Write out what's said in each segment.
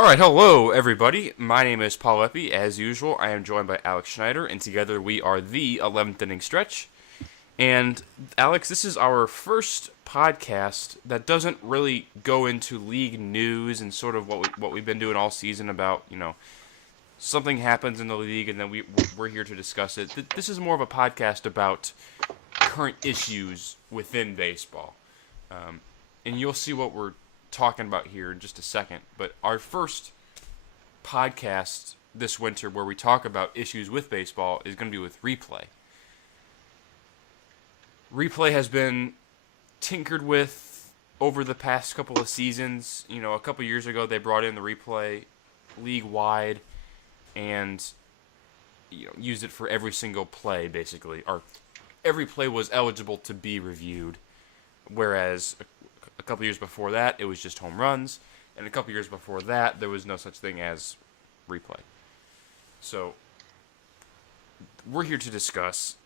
All right, hello everybody. My name is Paul Epi. As usual, I am joined by Alex Schneider, and together we are the 11th inning stretch. And Alex, this is our first podcast that doesn't really go into league news and sort of what we've been doing all season about something happens in the league and then we're here to discuss it. This is more of a podcast about current issues within baseball. And you'll see what we're talking about here in just a second. But our first podcast this winter where we talk about issues with baseball is going to be with replay. Replay has been tinkered with over the past couple of seasons. A couple years ago they brought in the replay league-wide and used it for every single play, basically. Or every play was eligible to be reviewed, whereas a couple years before that, it was just home runs, and a couple years before that, there was no such thing as replay. So, we're here to discuss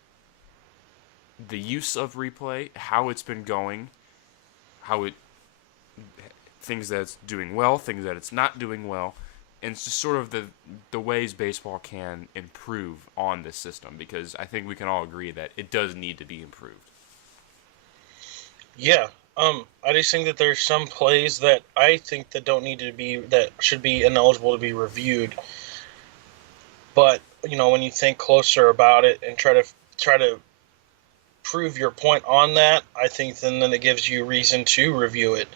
the use of replay, how it's been going, things that it's doing well, things that it's not doing well, and it's just sort of the ways baseball can improve on this system, because I think we can all agree that it does need to be improved. Yeah. I just think that there's some plays that I think that should be ineligible to be reviewed. But, when you think closer about it and try to prove your point on that, I think then it gives you reason to review it.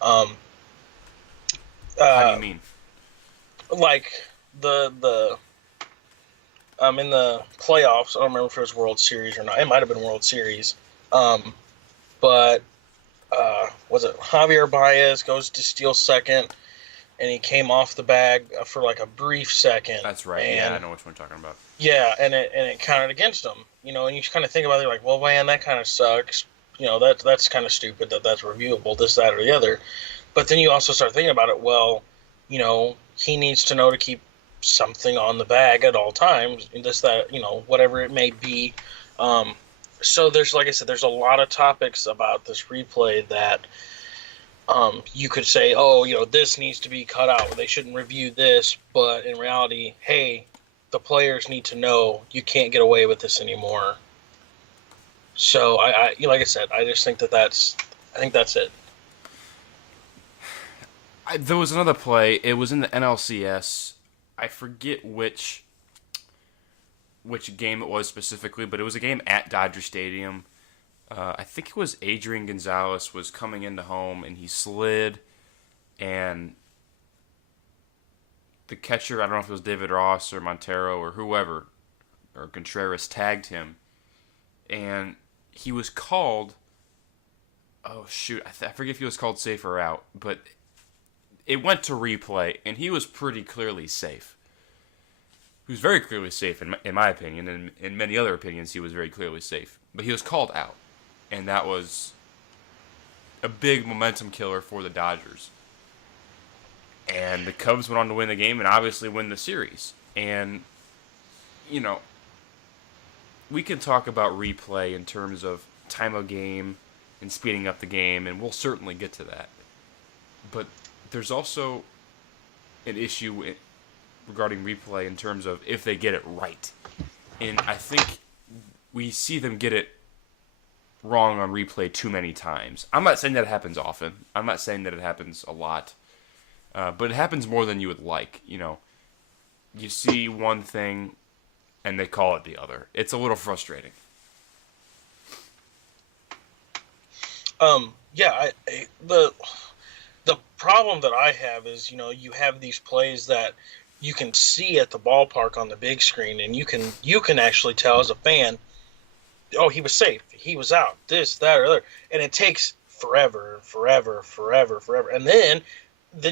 How do you mean? Like the in the playoffs, I don't remember if it was World Series or not. It might have been World Series. But was it Javier Baez goes to steal second, and he came off the bag for like a brief second. That's right. And, I know which one you're talking about. Yeah, and it counted against him. And you kind of think about it like, well, man, that kind of sucks. That's kind of stupid that's reviewable, this, that, or the other. But then you also start thinking about it. Well, he needs to know to keep something on the bag at all times. This, that, whatever it may be. So there's, like I said, there's a lot of topics about this replay that you could say, this needs to be cut out. They shouldn't review this. But in reality, hey, the players need to know you can't get away with this anymore. So I like I said, I just think that's it. There was another play. It was in the NLCS. I forget which game it was specifically, but it was a game at Dodger Stadium. I think it was Adrian Gonzalez was coming into home, and he slid, and the catcher, I don't know if it was David Ross or Montero or whoever, or Contreras, tagged him, and he was called, I forget if he was called safe or out, but it went to replay, and he was pretty clearly safe. He was very clearly safe, in my opinion, and in many other opinions, he was very clearly safe. But he was called out, and that was a big momentum killer for the Dodgers. And the Cubs went on to win the game and obviously win the series. And, we can talk about replay in terms of time of game and speeding up the game, and we'll certainly get to that. But there's also an issue regarding replay in terms of if they get it right. And I think we see them get it wrong on replay too many times. I'm not saying that it happens often. I'm not saying that it happens a lot. But it happens more than you would like. You see one thing and they call it the other. It's a little frustrating. The problem that I have is, you have these plays that you can see at the ballpark on the big screen, and you can actually tell as a fan, oh, he was safe, he was out, this, that, or other, and it takes forever, and then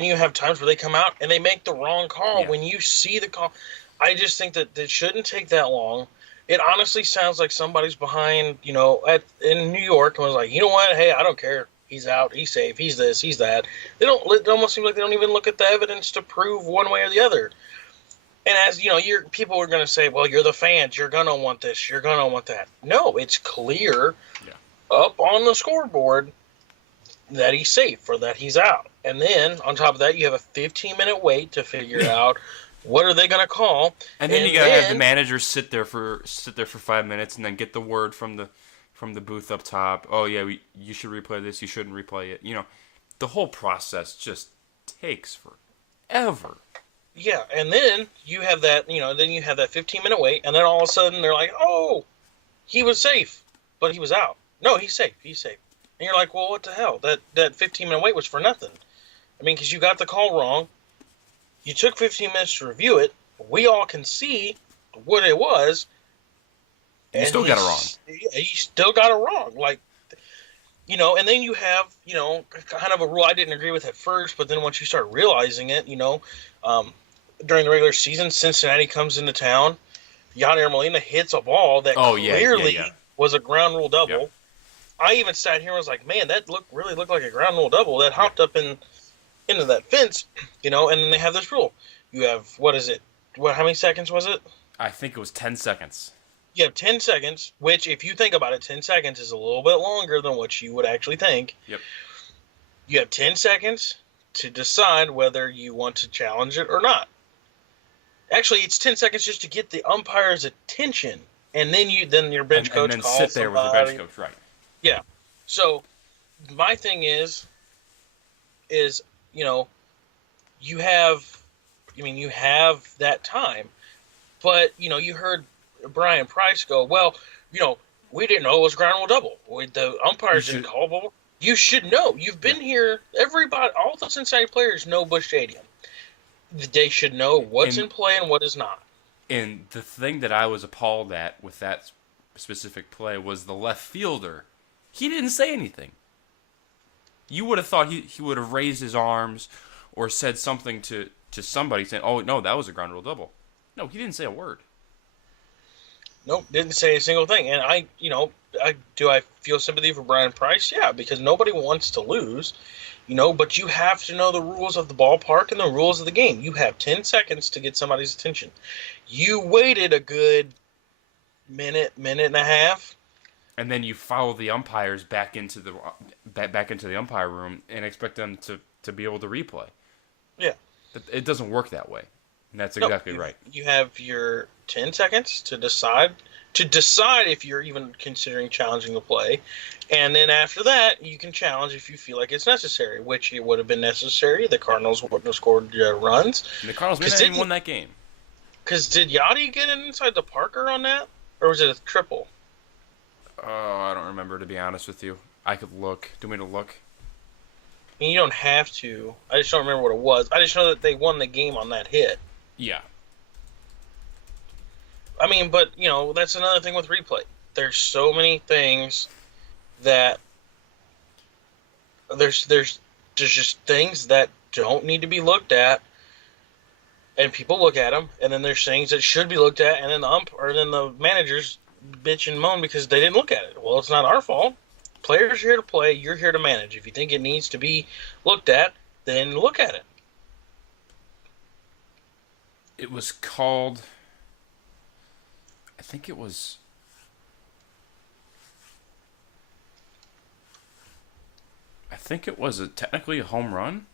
you have times where they come out and they make the wrong call. Yeah. When you see the call, I just think that it shouldn't take that long. It honestly sounds like somebody's behind, in New York and was like, you know what, hey, I don't care. He's out, he's safe, he's this, he's that. It almost seems like they don't even look at the evidence to prove one way or the other. And as people are going to say, well, you're the fans, you're going to want this, you're going to want that. No, it's clear up on the scoreboard that he's safe or that he's out. And then on top of that, you have a 15-minute wait to figure out what are they going to call. And then you gotta have the manager sit there for 5 minutes, and then get the word from the booth up top. Oh yeah, you should replay this. You shouldn't replay it. The whole process just takes forever. Yeah, and then you have that, then you have that 15-minute wait, and then all of a sudden they're like, oh, he was safe, but he was out. No, he's safe. He's safe. And you're like, well, what the hell? That 15-minute wait was for nothing. I mean, because you got the call wrong. You took 15 minutes to review it. We all can see what it was. You still got it wrong. You still got it wrong. And then you have, kind of a rule I didn't agree with at first, but then once you start realizing it, during the regular season, Cincinnati comes into town. Yadier Molina hits a ball that clearly was a ground rule double. Yeah. I even sat here and was like, man, that really looked like a ground rule double that hopped up into that fence, and then they have this rule. You have, how many seconds was it? I think it was 10 seconds. You have 10 seconds, which, if you think about it, 10 seconds is a little bit longer than what you would actually think. Yep. You have 10 seconds to decide whether you want to challenge it or not. Actually, it's 10 seconds just to get the umpire's attention, and then your bench coach and then calls sit there somebody. with your bench coach, right? Yeah. So my thing is you have that time, but you heard Brian Price go, well, we didn't know it was ground rule double. The umpires didn't call ball. You should know. You've been here. Everybody, all the Cincinnati players know Busch Stadium. They should know what's in play and what is not. And the thing that I was appalled at with that specific play was the left fielder. He didn't say anything. You would have thought he would have raised his arms or said something to somebody saying, oh, no, that was a ground rule double. No, he didn't say a word. Nope, didn't say a single thing. And I feel sympathy for Brian Price? Yeah, because nobody wants to lose, but you have to know the rules of the ballpark and the rules of the game. You have 10 seconds to get somebody's attention. You waited a good minute and a half. And then you follow the umpires back into the umpire room and expect them to be able to replay. Yeah. It doesn't work that way. And that's exactly right. You have your 10 seconds to decide if you're even considering challenging the play. And then after that, you can challenge if you feel like it's necessary, which it would have been necessary. The Cardinals wouldn't have scored runs. And the Cardinals may not even won that game. Because did Yachty get inside the Parker on that? Or was it a triple? Oh, I don't remember, to be honest with you. I could look. Do you want me to look? I mean, you don't have to. I just don't remember what it was. I just know that they won the game on that hit. Yeah. I mean, but, that's another thing with replay. There's so many things that there's just things that don't need to be looked at, and people look at them, and then there's things that should be looked at, and then the managers bitch and moan because they didn't look at it. Well, it's not our fault. Players are here to play. You're here to manage. If you think it needs to be looked at, then look at it. It was called... I think it was... technically a home run?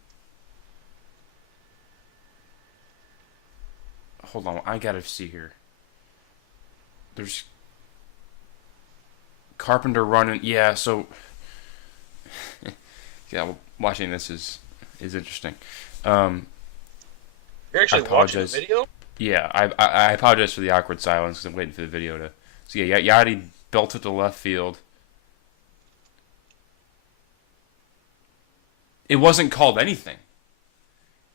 Hold on, I gotta see here. There's... Carpenter running, yeah, so... yeah, well, watching this is interesting. You're actually watching the video? Yeah, I apologize for the awkward silence because I'm waiting for the video to... So yeah, Yachty belted to left field. It wasn't called anything.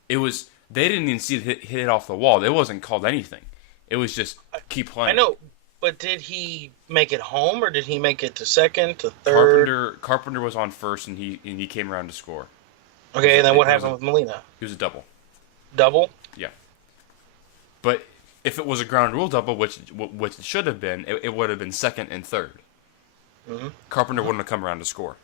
It was... They didn't even see it hit it off the wall. It wasn't called anything. It was just keep playing. I know, but did he make it home or did he make it to second, to third? Carpenter was on first and he came around to score. Okay, and then what happened with Molina? It was a double. Double? Yeah. But if it was a ground rule double, which it should have been, it would have been second and third. Mm-hmm. Carpenter wouldn't have come around to score.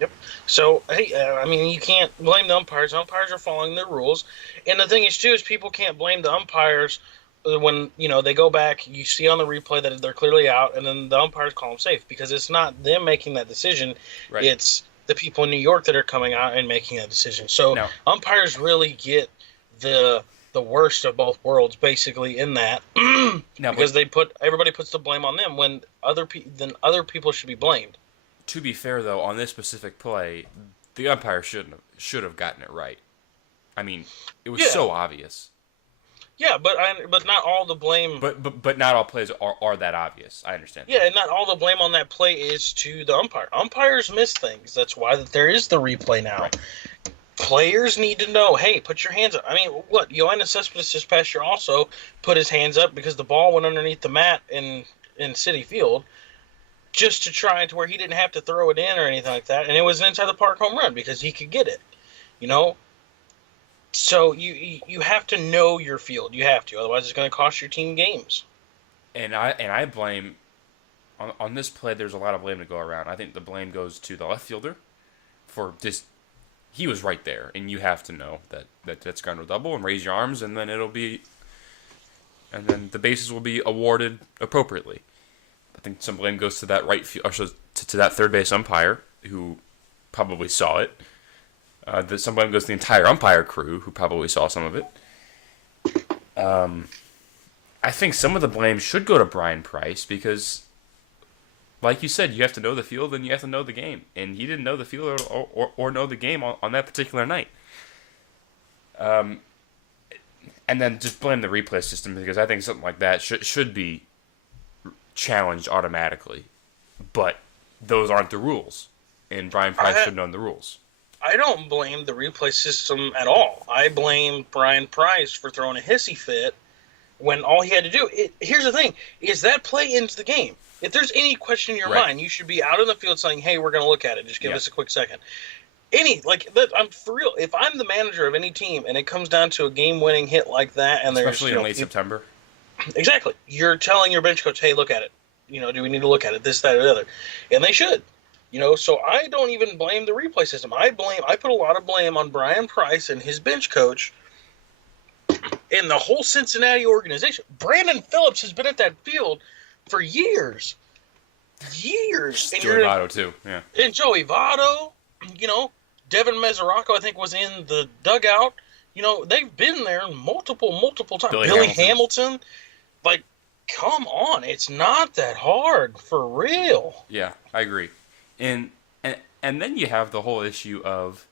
Yep. So, hey, I mean, you can't blame the umpires. Umpires are following the rules. And the thing is, too, is people can't blame the umpires when, they go back, you see on the replay that they're clearly out, and then the umpires call them safe because it's not them making that decision. Right. It's the people in New York that are coming out and making that decision. So Now, umpires really get the worst of both worlds, basically, in that now, because but everybody puts the blame on them when other people should be blamed. to be fair though, on this specific play, the umpire should have gotten it right. I mean, it was Yeah, so obvious. yeah, but not all the blame. But not all plays are that obvious. I understand. Yeah, and not all the blame on that play is to the umpire. Umpires miss things. That's why there is the replay now. Right. Players need to know, hey, put your hands up. I mean, what? Yoenis Cespedes this past year also put his hands up because the ball went underneath the mat in Citi Field just to try to where he didn't have to throw it in or anything like that. And it was an inside the park home run because he could get it. You know? So you have to know your field. You have to. Otherwise, it's going to cost your team games. And I blame on this play. There's a lot of blame to go around. I think the blame goes to the left fielder for just he was right there, and you have to know that's going to double and raise your arms, and then the bases will be awarded appropriately. I think some blame goes to that right field, or to that third base umpire who probably saw it. Some blame goes to the entire umpire crew who probably saw some of it. I think some of the blame should go to Brian Price because, like you said, you have to know the field and you have to know the game. And he didn't know the field or know the game on that particular night. And then just blame the replay system because I think something like that should be challenged automatically. But those aren't the rules. And Brian Price should have known the rules. I don't blame the replay system at all. I blame Brian Price for throwing a hissy fit when all he had to do. Here's the thing: is that play ends the game. If there's any question in your mind, you should be out in the field saying, "Hey, we're going to look at it. Just give us a quick second." I'm for real. If I'm the manager of any team and it comes down to a game-winning hit like that, and especially in late September, exactly, you're telling your bench coach, "Hey, look at it. Do we need to look at it? This, that, or the other?" And they should. So I don't even blame the replay system. I put a lot of blame on Brian Price and his bench coach and the whole Cincinnati organization. Brandon Phillips has been at that field for years. Years. And Joey Votto, too. Yeah. And Joey Votto, Devin Mesoraco, I think, was in the dugout. They've been there multiple times. Billy Hamilton. Like, come on. It's not that hard, for real. Yeah, I agree. And then you have the whole issue of,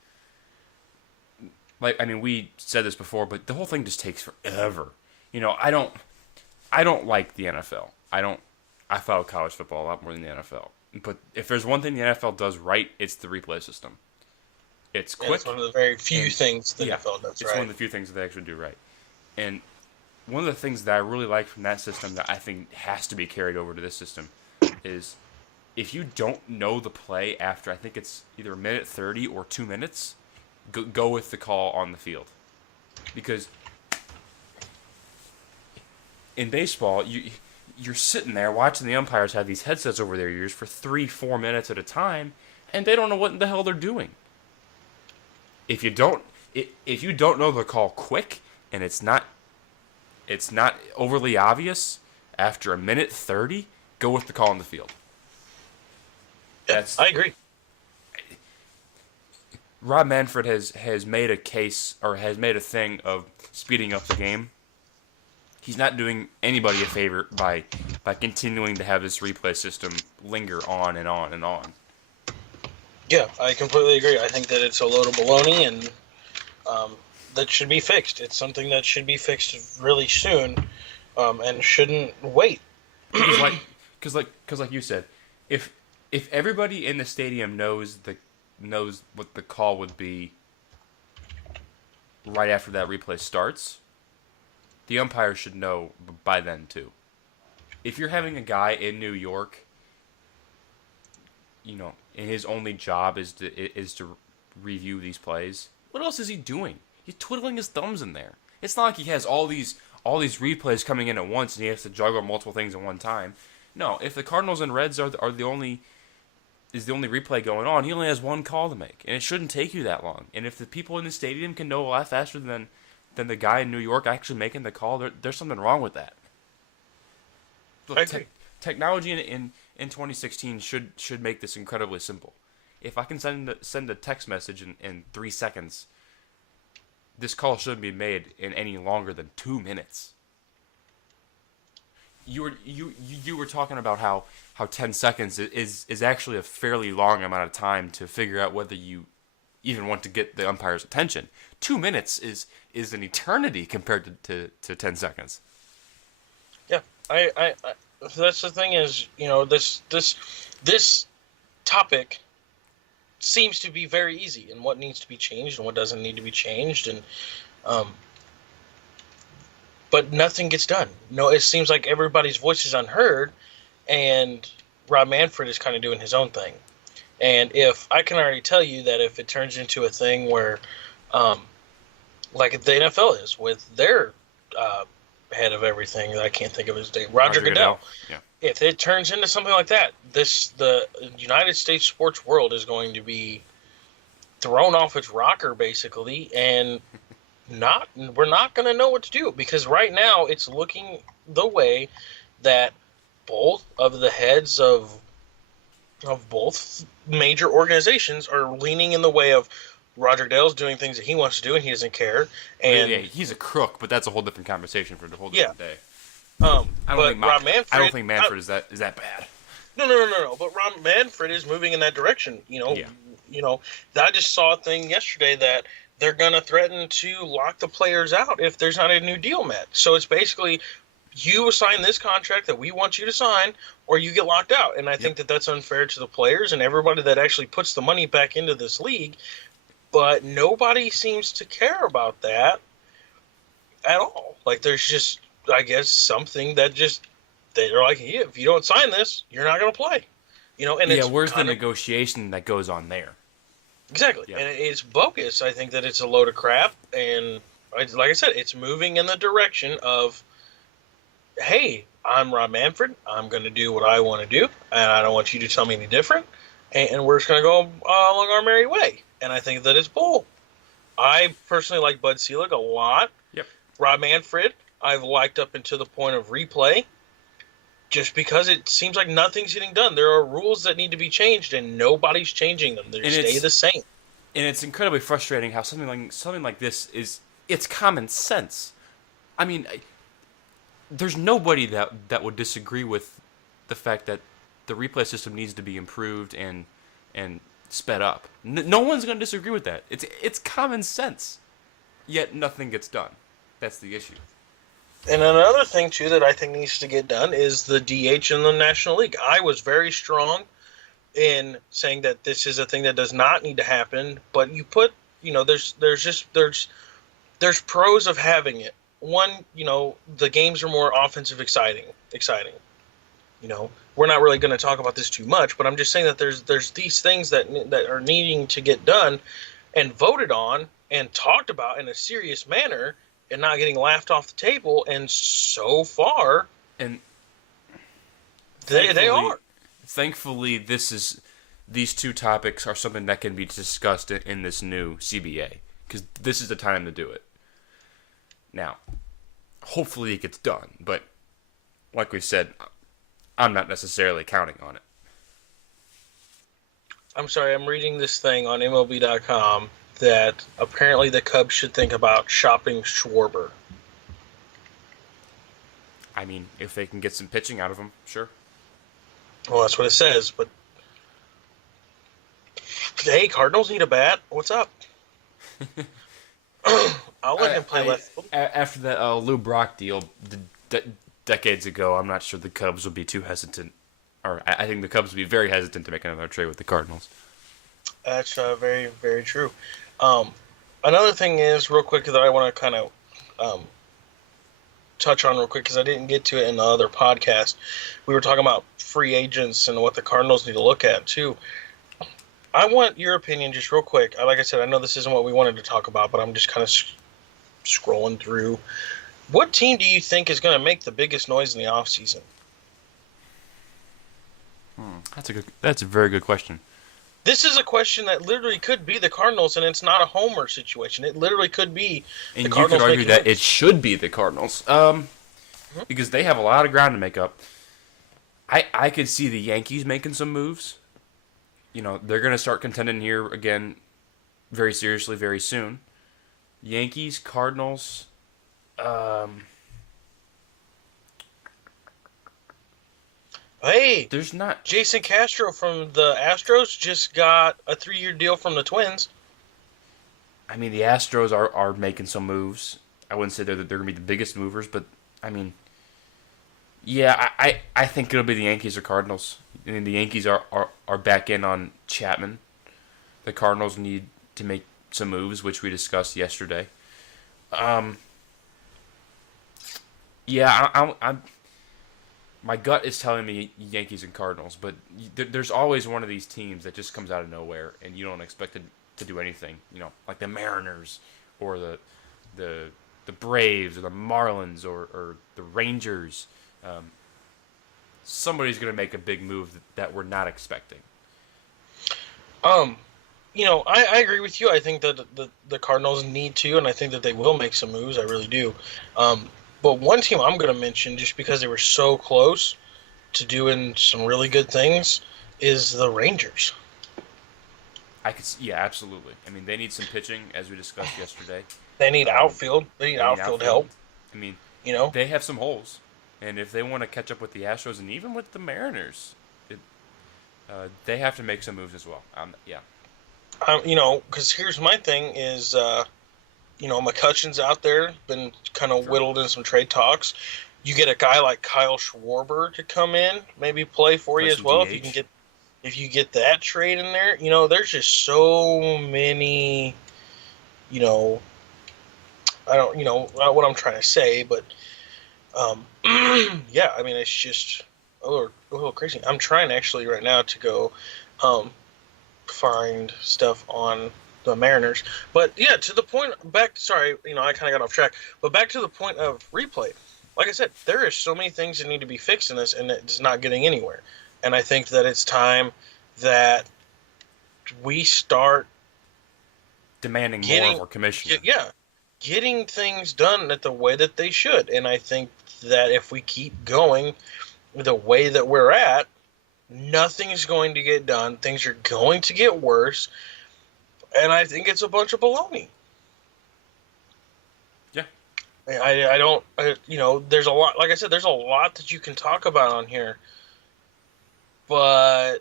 we said this before, but the whole thing just takes forever. I don't like the NFL. I follow college football a lot more than the NFL. But if there's one thing the NFL does right, it's the replay system. It's quick. It's one of the very few things the NFL does right. It's one of the few things that they actually do right. And one of the things that I really like from that system that I think has to be carried over to this system is if you don't know the play after, I think it's either a minute 30 or 2 minutes, go with the call on the field. Because in baseball, you're sitting there watching the umpires have these headsets over their ears for 3-4 minutes at a time, and they don't know what in the hell they're doing. If you don't know the call quick, and it's not overly obvious after a minute 30, go with the call on the field. I agree. Rob Manfred has made a case, or has made a thing of speeding up the game. He's not doing anybody a favor by continuing to have this replay system linger on and on and on. Yeah, I completely agree. I think that it's a load of baloney, and that should be fixed. It's something that should be fixed really soon, and shouldn't wait. Because like you said, if everybody in the stadium knows what the call would be right after that replay starts, the umpire should know by then too. If you're having a guy in New York, and his only job is to review these plays, what else is he doing? He's twiddling his thumbs in there. It's not like he has all these replays coming in at once and he has to juggle multiple things at one time. No, if the Cardinals and Reds are the only replay going on, he only has one call to make, and it shouldn't take you that long. And if the people in the stadium can know a lot faster than the guy in New York actually making the call, there's something wrong with that. Look, I agree. Technology in 2016 should make this incredibly simple. if I can send a text message in 3 seconds, this call shouldn't be made in any longer than 2 minutes. You were talking about how 10 seconds is actually a fairly long amount of time to figure out whether you even want to get the umpire's attention. 2 minutes is an eternity compared to 10 seconds. Yeah, I that's the thing is, this topic seems to be very easy, and what needs to be changed and what doesn't need to be changed, and but nothing gets done. No, it seems like everybody's voice is unheard, and Rob Manfred is kind of doing his own thing. And if I can already tell you that if it turns into a thing where, like the NFL is with their head of everything, I can't think of his name, Roger Goodell. Yeah. If it turns into something like that, the United States sports world is going to be thrown off its rocker, basically, and we're not going to know what to do, because right now it's looking the way that both of the heads of both major organizations are leaning in the way of Roger Goodell's doing things that he wants to do and he doesn't care. And yeah, he's a crook, but that's a whole different conversation for a whole different day. Rob Manfred, I don't think Manfred is that bad. No. But Rob Manfred is moving in that direction. I just saw a thing yesterday that they're going to threaten to lock the players out if there's not a new deal met. So it's basically, you sign this contract that we want you to sign, or you get locked out. And I think that that's unfair to the players and everybody that actually puts the money back into this league. But nobody seems to care about that at all. Like, there's just, I guess, something that just, they're like, yeah, if you don't sign this, you're not going to play. And where's the negotiation that goes on there? Exactly. Yeah. And it's bogus. I think that it's a load of crap. And like I said, it's moving in the direction of, hey, I'm Rob Manfred. I'm going to do what I want to do. And I don't want you to tell me any different. And we're just going to go along our merry way. And I think that it's bull. I personally like Bud Selig a lot. Yep. Rob Manfred, I've liked up until the point of replay. Just because it seems like nothing's getting done. There are rules that need to be changed, and nobody's changing them. They stay the same. And it's incredibly frustrating how something like this it's common sense. I mean, there's nobody that would disagree with the fact that the replay system needs to be improved and sped up. No one's going to disagree with that. It's common sense. Yet nothing gets done. That's the issue. And another thing, too, that I think needs to get done is the DH in the National League. I was very strong in saying that this is a thing that does not need to happen, but you put, there's pros of having it. One, the games are more offensive exciting. We're not really going to talk about this too much, but I'm just saying that there's these things that are needing to get done and voted on and talked about in a serious manner, and not getting laughed off the table, and so far, and they are. Thankfully, these two topics are something that can be discussed in this new CBA, because this is the time to do it. Now, hopefully it gets done, but like we said, I'm not necessarily counting on it. I'm sorry, I'm reading this thing on MLB.com that apparently the Cubs should think about shopping Schwarber. I mean, if they can get some pitching out of him, sure. Well, that's what it says, but hey, Cardinals need a bat. What's up? I'll let him play left field. After that Lou Brock deal decades ago, I'm not sure the Cubs would be too hesitant. Or I think the Cubs would be very hesitant to make another trade with the Cardinals. That's very, very true. Another thing is, real quick, that I want to kind of touch on real quick, because I didn't get to it in the other podcast. We were talking about free agents and what the Cardinals need to look at, too. I want your opinion just real quick. Like I said, I know this isn't what we wanted to talk about, but I'm just kind of scrolling through. What team do you think is going to make the biggest noise in the offseason? That's a very good question. This is a question that literally could be the Cardinals, and it's not a homer situation. It literally could be the Cardinals. And you could argue that it should be the Cardinals, because they have a lot of ground to make up. I could see the Yankees making some moves. they're going to start contending here again very seriously very soon. Yankees, Cardinals. Um, Hey, there's not. Jason Castro from the Astros just got a 3-year deal from the Twins. I mean, the Astros are making some moves. I wouldn't say they're going to be the biggest movers, but I mean, yeah, I think it'll be the Yankees or Cardinals. I mean, the Yankees are back in on Chapman. The Cardinals need to make some moves, which we discussed yesterday. Um, yeah, I'm my gut is telling me Yankees and Cardinals, but there's always one of these teams that just comes out of nowhere, and you don't expect it to do anything. Like the Mariners, or the the Braves, or the Marlins, or the Rangers. Um, Somebody's going to make a big move that we're not expecting. Um, I agree with you. I think that the Cardinals need to, and I think that they will make some moves. I really do. Um, but one team I'm going to mention, just because they were so close to doing some really good things, is the Rangers. Yeah, absolutely. I mean, they need some pitching, as we discussed yesterday. They need Um, outfield. They need they need outfield outfield. help. I mean, You know, they have some holes, and if they want to catch up with the Astros and even with the Mariners, they have to make some moves as well. Yeah, because here's my thing is, McCutcheon's out there, been kind of sure. whittled in some trade talks. You get a guy like Kyle Schwarber to come in, maybe play for Play you as some well DH. if you get that trade in there. There's just so many. You know, I don't. Not what I'm trying to say, but um, yeah. I mean, it's just a little crazy. I'm trying actually right now to go um, find stuff on the Mariners. But yeah, to the point back. Sorry, I kind of got off track. But back to the point of replay. Like I said, there are so many things that need to be fixed in this, and it's not getting anywhere. And I think that it's time that we start Demanding more of getting, our commissioner. yeah, getting things done at the way that they should. And I think that if we keep going the way that we're at, nothing's going to get done. Things are going to get worse. And I think it's a bunch of baloney. Yeah, I don't, there's a lot, like I said, there's a lot that you can talk about on here, but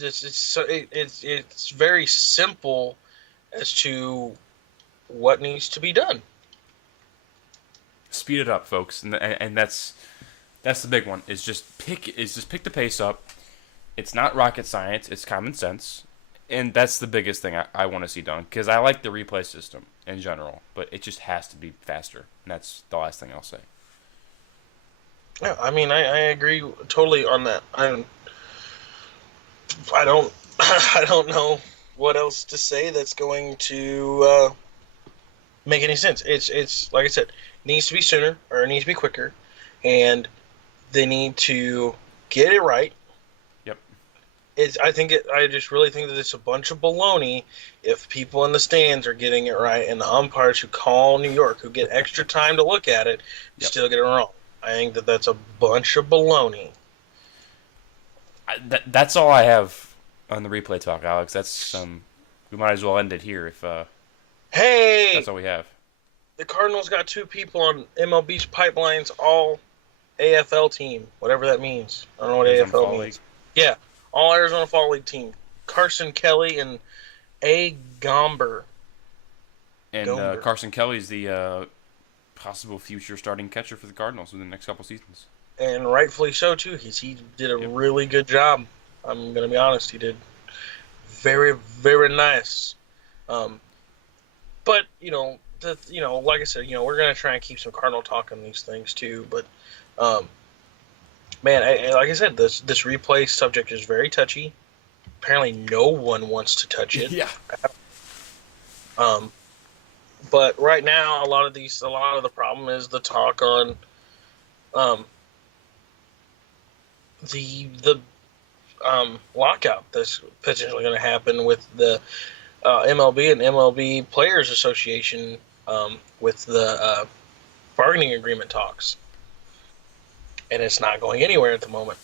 it's very simple as to what needs to be done. speed it up, folks, and that's the big one. Is just pick the pace up. It's not rocket science. It's common sense, and that's the biggest thing I want to see done. Because I like the replay system in general, but it just has to be faster. And that's the last thing I'll say. Yeah, I mean, I agree totally on that. I don't I don't know what else to say that's going to make any sense. It's like I said, it needs to be sooner or it needs to be quicker, and they need to get it right. Yep. I just really think that it's a bunch of baloney if people in the stands are getting it right and the umpires who call New York, who get extra time to look at it, Yep. still get it wrong. I think that that's a bunch of baloney. That's all I have on the replay talk, Alex. That's we might as well end it here if Hey, that's all we have. the Cardinals got two people on MLB's pipelines all AFL team, whatever that means. I don't know what Arizona AFL Fall means. League. Yeah, all Arizona Fall League team. Carson Kelly and A. Gomber. And Gomber. Carson Kelly's the possible future starting catcher for the Cardinals in the next couple seasons. And rightfully so, too. He did a Yep. really good job. I'm going to be honest. He did very, very nice. But, like I said, we're going to try and keep some Cardinal talk on these things, too. But, man, like I said, this replay subject is very touchy. Apparently no one wants to touch it. Yeah. Um, but right now, a lot of the problem is the talk on the lockout that's potentially going to happen with the MLB and MLB Players Association with the bargaining agreement talks, and it's not going anywhere at the moment.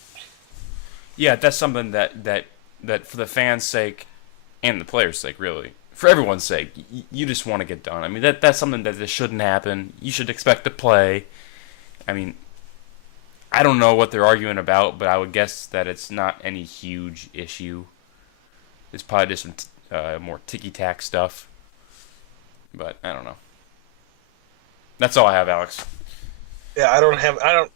Yeah, that's something that that for the fans' sake and the players' sake, really, for everyone's sake, you just want to get done. I mean, that's something that this shouldn't happen. You should expect to play. I mean, I don't know what they're arguing about, but I would guess that it's not any huge issue. It's probably just some more ticky-tack stuff. But I don't know. That's all I have, Alex. Yeah, I don't.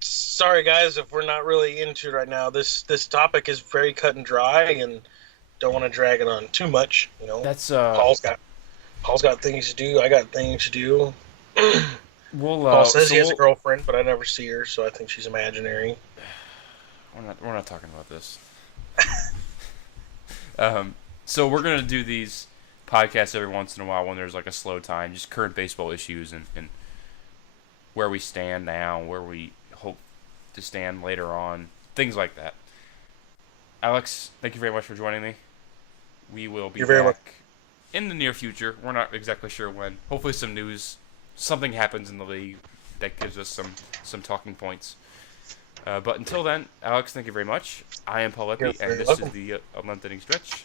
Sorry, guys, if we're not really into it right now. This topic is very cut and dry, and don't want to drag it on too much. That's Paul's got things to do. I got things to do. we'll Paul says he has a girlfriend, but I never see her, so I think she's imaginary. We're not talking about this. So we're gonna do these podcasts every once in a while when there's like a slow time, just current baseball issues and where we stand now, where we hope to stand later on, things like that. Alex, thank you very much for joining me. We will be back in the near future. We're not exactly sure when. Hopefully some news, something happens in the league that gives us some talking points. But until then, Alex, thank you very much. I am Paul Epi, and this is the 11th Inning Stretch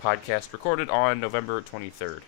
podcast recorded on November 23rd.